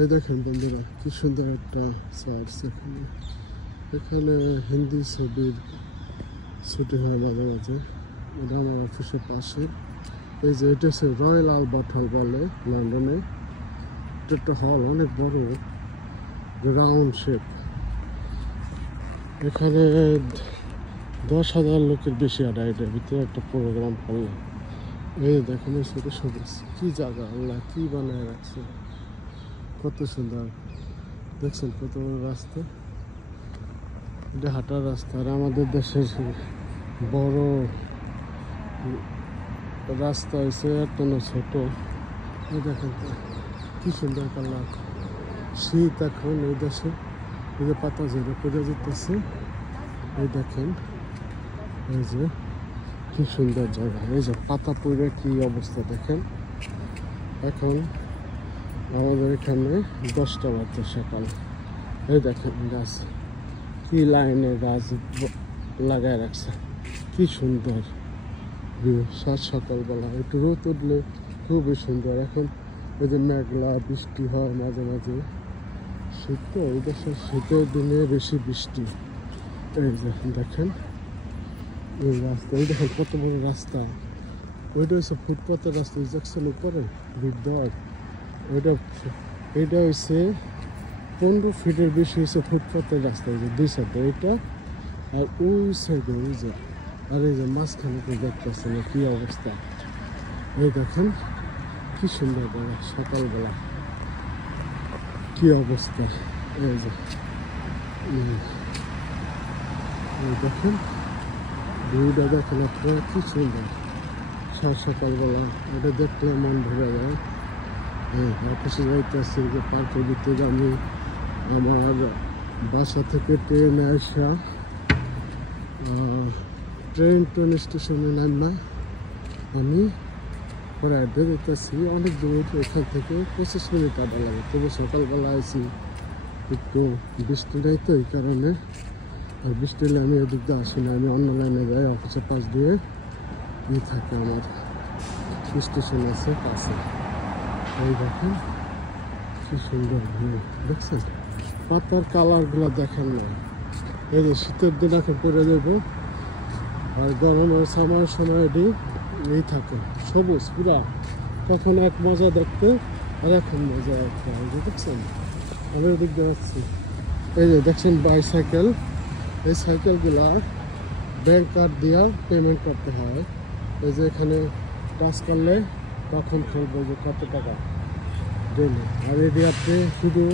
এই দেখেন বন্ধুরা, কি সুন্দর একটা চার্চ। এখানে হিন্দি ছবির শুটিং হয় মাঝে মাঝে। এটা আমার অফিসের পাশে। এই যে এটা হচ্ছে রয়্যাল আলবার্ট হল বলে লন্ডনে। এটা একটা হল, অনেক বড়, রাউন্ড শেপ। এখানে 10,000 লোকের বেশি আড্ডা। এটার ভিতরে একটা প্রোগ্রাম করলো। এই দেখেন ছোট সবুজ, কি জায়গা, আল্লাহ কি বানায় রাখছে, কত সুন্দর। দেখছেন কত বড় রাস্তা, এটা হাঁটার রাস্তা। আর আমাদের দেশের বড় রাস্তা হয়েছে এত না ছোট। এই দেখেন কি সুন্দর কালার। শীত এখন এই দেশে, এই যে পাতা ঝরে পড়ে যেতেছে। এই দেখেন, এই যে কি সুন্দর জায়গা। এই যে পাতা পড়ে কি অবস্থা দেখেন। এখন আমাদের এখানে 10টা বাজে সকাল। এই দেখেন গাছ, কি লাইনে গাছ লাগায় রাখছে, কি সুন্দর ভিউ। সকালবেলা একটু রোদ উঠলে খুবই সুন্দর। এখন এই যে মেঘলা, বৃষ্টি হয় মাঝে মাঝে। শীত তো, এই দেশের শীতের দিনে বেশি বৃষ্টি। এই যে দেখেন এই রাস্তা, এই দেখেন কত বড় রাস্তা। ওইটা হচ্ছে ফুটপাতের রাস্তা, দেখছেন উপরে ভিড় দেওয়ার। এইটা হচ্ছে 15 ফিটের বেশি হচ্ছে ফুটপাতের রাস্তা। এই যে দুই সাইডে এইটা, আর ওই সাইডে ওই যে, আর এই যে মাঝখানে কেউ দেখতেছে না, কি অবস্থা। এই দেখেন কি সুন্দর জায়গা, সকালবেলা কি অবস্থা। এই যে দেখেন ভিউটা দেখেন আপনারা, কি সুন্দর সকালবেলা। এটা দেখলে মন ভরে যায়। হ্যাঁ, অফিসে যাইতেছি যে পার্কের ভিতরে। আমি আমার বাসা থেকে ট্রেনে আসা, ট্রেন স্টেশনে নামা আমি পরে আড্ডা দিতেছি। অনেক দূর, এখান থেকে 25 মিনিট আড্ডা লাগে। তবু সকালবেলা আইছি, একটু বৃষ্টি নেই তো এই কারণে। আর বৃষ্টি হলে আমি এদিক দিয়ে আসি না, আমি অন্য লাইনে যাই। অফিসের পাশ দিয়ে থাকে, আমার স্টেশন আছে পাশে। এই দেখেন কি সুন্দর ভিউ, দেখছেন পাতার কালারগুলো দেখেন না। এই যে শীতের দিন এখন পরে যাবো, আর গরমের সময় এটি এই থাকে সবুজ পুরা। তখন এক মজা দেখতে, আর এখন মজা একটা। এই যে দেখছেন আমি ওদিক দিয়ে যাচ্ছি। এই যে দেখছেন বাইসাইকেল। এই সাইকেলগুলা ব্যাংক কার্ড দিয়ে পেমেন্ট করতে হয়। এই যে এখানে টাচ করলে তখন খেলবো যে কত টাকা ডেলি। আর এটি আপনি শুধু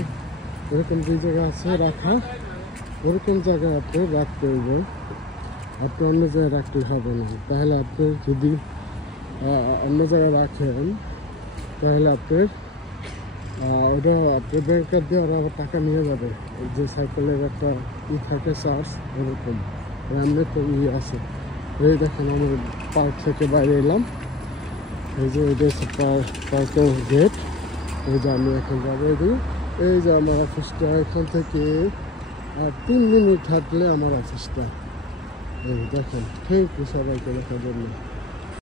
এরকম যে জায়গা আছে রাখা, ওরকম জায়গায় আপনি রাখতে হইবে। আপনি অন্য জায়গায় রাখতে হবে না। তাহলে আপনি যদি অন্য জায়গায় রাখেন, তাহলে আপনার ওটা আপনার ব্যাংক কার্ড দিয়ে ওরা আবার টাকা নিয়ে যাবে। যে সাইকেলের একটা থাকে চার্জ, ওরকম এমনি তো আছে। এই দেখেন আমি পার্ক থেকে বাইরে এলাম। এই যে এটা হচ্ছে পার্কের গেট। এই যে আমি এখন যাবো। এই যে আমার অফিসটা, এখান থেকে আর 3 মিনিট হাঁটলে আমার অফিসটা। এই দেখেন, থ্যাংক ইউ সবাইকে দেখার জন্য।